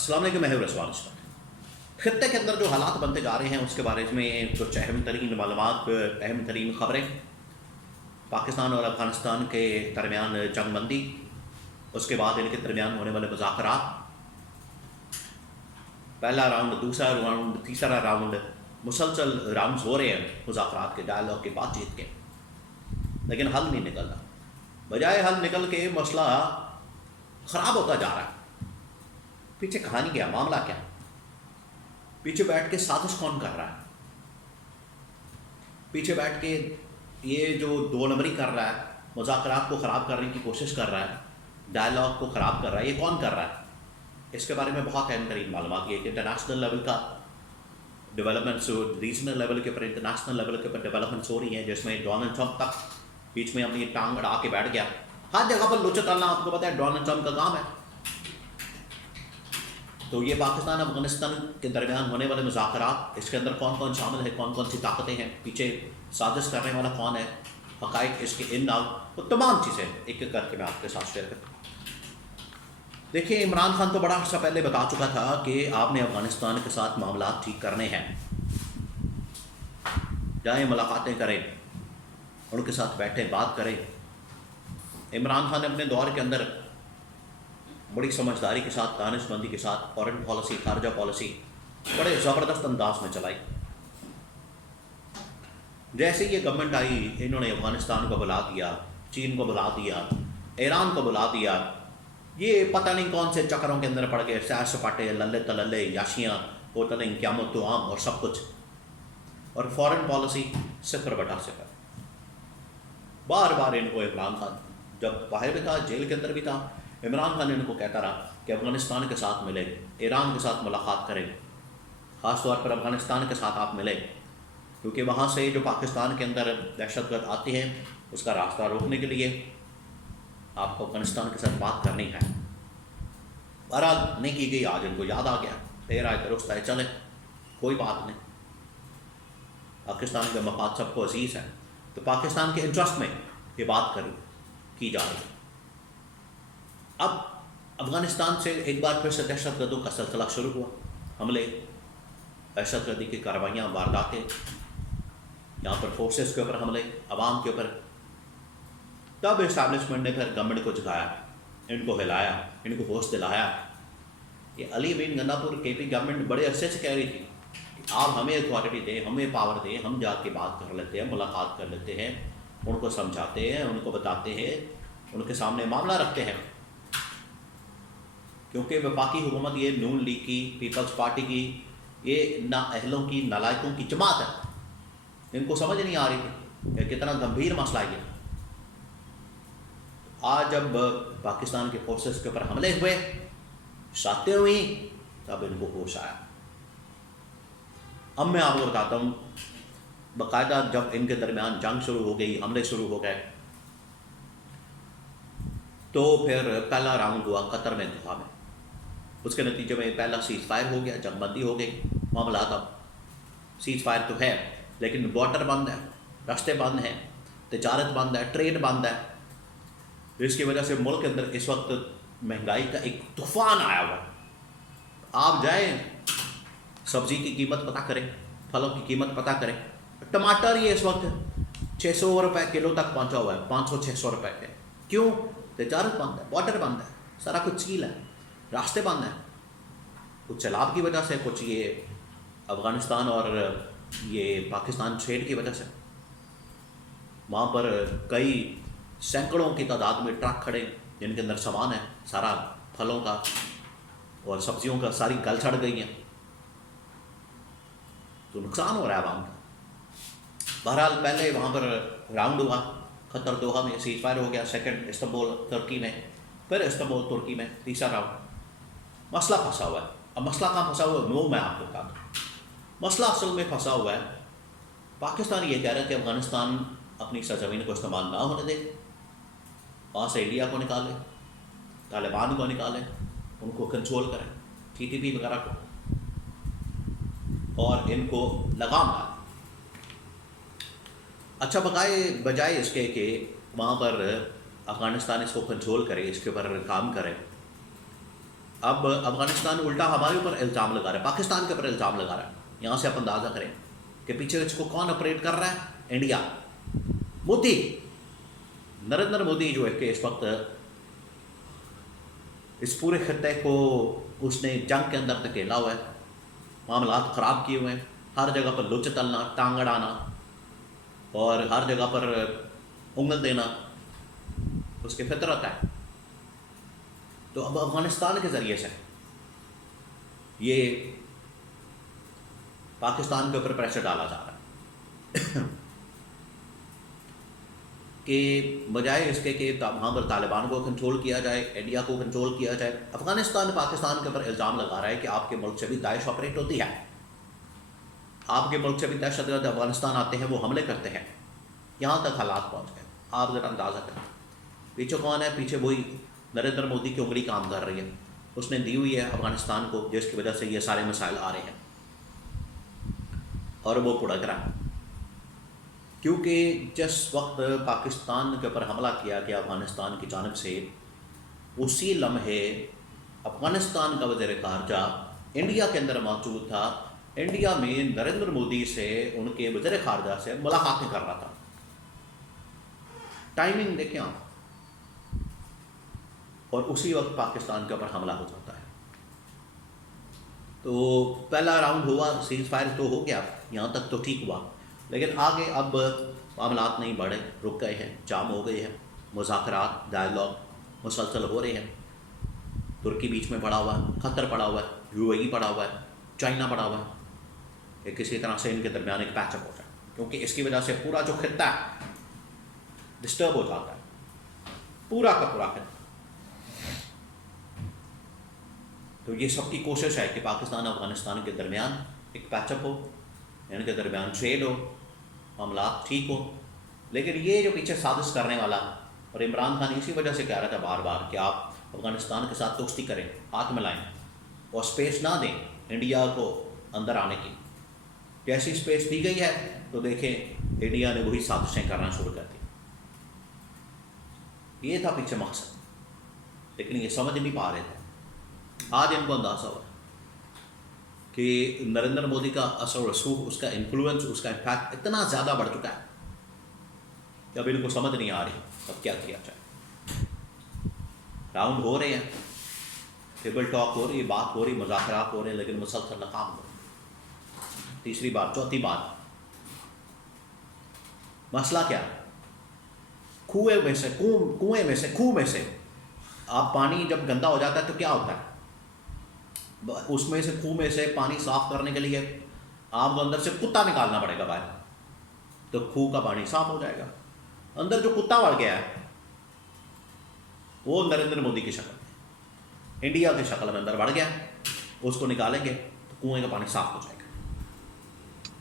अस्सलाम वालेकुम, मैं हूं रसवान इस्लाम। खित्ते के अंदर जो हालात बनते जा रहे हैं उसके बारे में कुछ अहम तरीन मालूमात, अहम तरीन ख़बरें। पाकिस्तान और अफ़गानिस्तान के दरमियान जंगबंदी, उसके बाद इनके दरमियान होने वाले मुज़ाकरात, पहला राउंड, दूसरा राउंड, तीसरा राउंड, मुसलसल राउंड्स हो रहे हैं मुज़ाकरात के, डायलॉग के, बातचीत के, लेकिन हल नहीं निकल रहा। बजाय हल निकल के मसला ख़राब होता जा रहा है। पीछे कहानी क्या, मामला क्या, पीछे बैठ के साजिश कौन कर रहा है, पीछे बैठ के ये जो दो नंबरी कर रहा है, मुज़ाकरात को ख़राब करने की कोशिश कर रहा है, डायलॉग को ख़राब कर रहा है, ये कौन कर रहा है? इसके बारे में बहुत अहम तरीन मालूमात। ये इंटरनेशनल लेवल का डेवलपमेंट्स, रीजनल लेवल के ऊपर, इंटरनेशनल लेवल के ऊपर डेवलपमेंट्स हो रही हैं, जिसमें डोनाल्ड ट्रंप तक बीच में अपनी टांग अड़ा के बैठ गया। हर जगह पर लुचत डालना आपको पता है डोनाल्ड ट्रंप का काम है। तो ये पाकिस्तान अफगानिस्तान के दरमियान होने वाले मुज़ाकरात, इसके अंदर कौन कौन शामिल है, कौन कौन सी ताकतें हैं, पीछे साजिश करने वाला कौन है, हक़ाइक़ इसके इन आउट, वो तमाम चीज़ें एक एक करके मैं आपके साथ शेयर करता हूँ। देखिए, इमरान खान तो बड़ा अर्सा पहले बता चुका था कि आपने अफ़गानिस्तान के साथ मामला ठीक करने हैं, जाएँ मुलाकातें करें, उनके साथ बैठें, बात करें। इमरान खान ने अपने दौर के अंदर बड़ी समझदारी के साथ, दानिशमंदी के साथ फॉरेन पॉलिसी, खारजा पॉलिसी बड़े ज़बरदस्त अंदाज में चलाई। जैसे ये गवर्नमेंट आई, इन्होंने अफ़गानिस्तान को बुला दिया, चीन को बुला दिया, ईरान को बुला दिया। ये पता नहीं कौन से चक्करों के अंदर पड़ गए, सैर सपाटे, लल्ले तलल्ले, याशियाँ, होटलें, क़यामत तो आम और सब कुछ। और फॉरेन पॉलिसी 0/0। बार बार इनको इमरान खान जब बाहर भी था, जेल के अंदर भी था, इमरान खान इनको कहता रहा कि अफ़गानिस्तान के साथ मिले, ईरान के साथ मुलाकात करें, ख़ास तौर पर अफ़गानिस्तान के साथ आप मिलें, क्योंकि वहाँ से जो पाकिस्तान के अंदर दहशतगर्द आते हैं उसका रास्ता रोकने के लिए आपको अफ़गानिस्तान के साथ बात करनी है। बहरहाल नहीं की गई, आज इनको याद आ गया, फिर आए दुरुस्त आए, चले कोई बात नहीं, पाकिस्तान के मफाद सबको अजीज़ है, तो पाकिस्तान के इंटरेस्ट में ये बात की जा रही है। अब अफ़गानिस्तान से एक बार फिर से दहशतगर्दों का सिलसिला शुरू हुआ, हमले, दहशतगर्दी की कार्रवाइयाँ, वारदातें, यहाँ पर फोर्सेस के ऊपर हमले, अवाम के ऊपर। तब इस्टेब्लिशमेंट ने फिर गवर्नमेंट को जगाया, इनको हिलाया, इनको होश दिलाया। ये अली बिन गन्नापुर KP गवर्नमेंट बड़े अरसे से कह रही थी कि आप हमें अथॉरिटी दें, हमें पावर दें, हम जाके बात कर लेते हैं, मुलाकात कर लेते हैं, उनको समझाते हैं, उनको बताते हैं, उनके सामने मामला रखते हैं। क्योंकि वफाकी हुकूमत ये नून लीग की, पीपल्स पार्टी की, ये नाअहलों की, नालायकों की जमात है। इनको समझ नहीं आ रही थी कि कितना गंभीर मसला है। आज जब पाकिस्तान के फोर्सेस के ऊपर हमले हुए, शातें हुई, तब इनको होश आया। अब मैं आपको बताता हूँ, बाकायदा जब इनके दरमियान जंग शुरू हो गई, हमले शुरू हो गए, तो फिर पहला राउंड हुआ कतर में, दोहा में। उसके नतीजे में पहला सीज़ फायर हो गया, जंगबंदी हो गई। मामला था, सीज़ फायर तो है लेकिन बॉर्डर बंद है, रास्ते बंद हैं, तिजारत बंद है, ट्रेड बंद है। इसकी वजह से मुल्क के अंदर इस वक्त महंगाई का एक तूफान आया हुआ। आप जाएं, सब्ज़ी की कीमत पता करें, फलों की कीमत पता करें। टमाटर ये इस वक्त 600 रुपये किलो तक पहुंचा हुआ है, 500-600 रुपये के। क्यों? तिजारत बंद है, बॉर्डर बंद है, सारा कुछ सील है, रास्ते बंद हैं। कुछ सैलाब की वजह से, कुछ ये अफ़गानिस्तान और ये पाकिस्तान ट्रेड की वजह से। वहाँ पर कई सैकड़ों की तादाद में ट्रक खड़े, जिनके अंदर सामान है सारा, फलों का और सब्जियों का, सारी गल सड़ गई हैं, तो नुकसान हो रहा है आवाम का। बहरहाल पहले वहाँ पर राउंड हुआ, कतर दोहा में सीज़ फायर हो गया, सेकंड इस्तांबुल तुर्की में, फिर इस्तांबुल तुर्की में तीसरा राउंड। मसला फंसा हुआ है। अब मसला कहाँ फंसा हुआ है वो मैं आपको बता दूँ। मसला असल में फंसा हुआ है, पाकिस्तान ये कह रहा है कि अफ़गानिस्तान अपनी सरजमीन को इस्तेमाल ना होने दे, वहाँ से इंडिया को निकाले, तालिबान को निकाले, उनको कंट्रोल करें, TTP वगैरह को, और इनको लगाम डालें। अच्छा, बजाय इसके कि वहाँ पर अफ़गानिस्तान इसको कंट्रोल करे, इसके ऊपर काम करे, अब अफगानिस्तान उल्टा हमारे ऊपर इल्ज़ाम लगा रहा है, पाकिस्तान के ऊपर इल्ज़ाम लगा रहा है। यहाँ से आप अंदाज़ा करें कि पीछे इसको कौन ऑपरेट कर रहा है? इंडिया, मोदी, नरेंद्र मोदी जो है कि इस वक्त इस पूरे खत्ते को उसने जंग के अंदर धकेला हुआ है, मामलात ख़राब किए हुए हैं, हर जगह पर लुच तलना, टांग अड़ाना और हर जगह पर उंगल देना उसकी फितरत है। तो अब अफगानिस्तान के ज़रिए से ये पाकिस्तान के ऊपर प्रेशर डाला जा रहा है कि बजाय इसके कि वहाँ पर तालिबान को कंट्रोल किया जाए, इंडिया को कंट्रोल किया जाए, अफगानिस्तान पाकिस्तान के ऊपर इल्ज़ाम लगा रहा है कि आपके मुल्क से भी दाइश ऑपरेट होती है, आपके मुल्क से भी दहशतगर्द अफगानिस्तान आते हैं, वो हमले करते हैं। यहाँ तक हालात पहुँच गए। आप ज़रा अंदाज़ा करें पीछे कौन है? पीछे वही नरेंद्र मोदी की उंगली काम कर रही है, उसने दी हुई है अफगानिस्तान को, जिसकी वजह से ये सारे मसाइल आ रहे हैं और वो भुड़क रहा है। क्योंकि जिस वक्त पाकिस्तान के ऊपर हमला किया गया अफगानिस्तान की जानब से, उसी लम्हे अफगानिस्तान का वज़ीर ख़ारजा इंडिया के अंदर मौजूद था, इंडिया में नरेंद्र मोदी से, उनके वज़ीर ख़ारजा से मुलाकातें कर रहा था। टाइमिंग देखें आप, और उसी वक्त पाकिस्तान के ऊपर हमला हो जाता है। तो पहला राउंड हुआ, सीज़ फायर तो हो गया, यहाँ तक तो ठीक हुआ, लेकिन आगे अब मामलात नहीं बढ़े, रुक गए हैं, जाम हो गए हैं, मुज़ाकरात, डायलॉग मुसलसल हो रहे हैं। तुर्की बीच में पड़ा हुआ है, क़तर पड़ा हुआ है, यूएई पड़ा हुआ है, चाइना पड़ा हुआ है कि किसी तरह से इनके दरमियान एक पैचअप हो जाए, क्योंकि इसकी वजह से पूरा जो खित्ता है डिस्टर्ब हो जाता है, पूरा का पूरा खित्ता। तो ये सबकी कोशिश है कि पाकिस्तान और अफगानिस्तान के दरमियान एक पैचअप हो, इनके दरमियान ट्रेड हो, मामलात ठीक हो। लेकिन ये जो पीछे साजिश करने वाला, और इमरान खान इसी वजह से कह रहा था बार बार कि आप अफगानिस्तान के साथ दोस्ती करें, हाथ मिलाएं और स्पेस ना दें इंडिया को अंदर आने की। जैसी स्पेस दी गई है तो देखें इंडिया ने वही साजिशें करना शुरू कर दी। ये था पीछे मकसद, लेकिन ये समझ नहीं पा रहे थे। आज इनको अंदाज़ा हुआ कि नरेंद्र मोदी का असर रसूख, उसका इन्फ्लुएंस, उसका इम्पैक्ट इतना ज़्यादा बढ़ चुका है कि अब इनको समझ नहीं आ रही अब क्या किया जाए। राउंड हो रहे हैं, टेबल टॉक हो रही है, बात हो रही, मुज़ाकरात हो रहे हैं, लेकिन मुसलसल नाकाम हो रहे। तीसरी बार, चौथी बार, मसला क्या? कुएं में से खूह में से आप पानी जब गंदा हो जाता है तो क्या होता है? उसमें से, खूह में से पानी साफ करने के लिए आपको अंदर से कुत्ता निकालना पड़ेगा बाहर, तो खूह का पानी साफ हो जाएगा। अंदर जो कुत्ता बढ़ गया है वो नरेंद्र मोदी की शक्ल में, इंडिया की शक्ल में अंदर बढ़ गया, उसको निकालेंगे तो कुएं का पानी साफ हो जाएगा।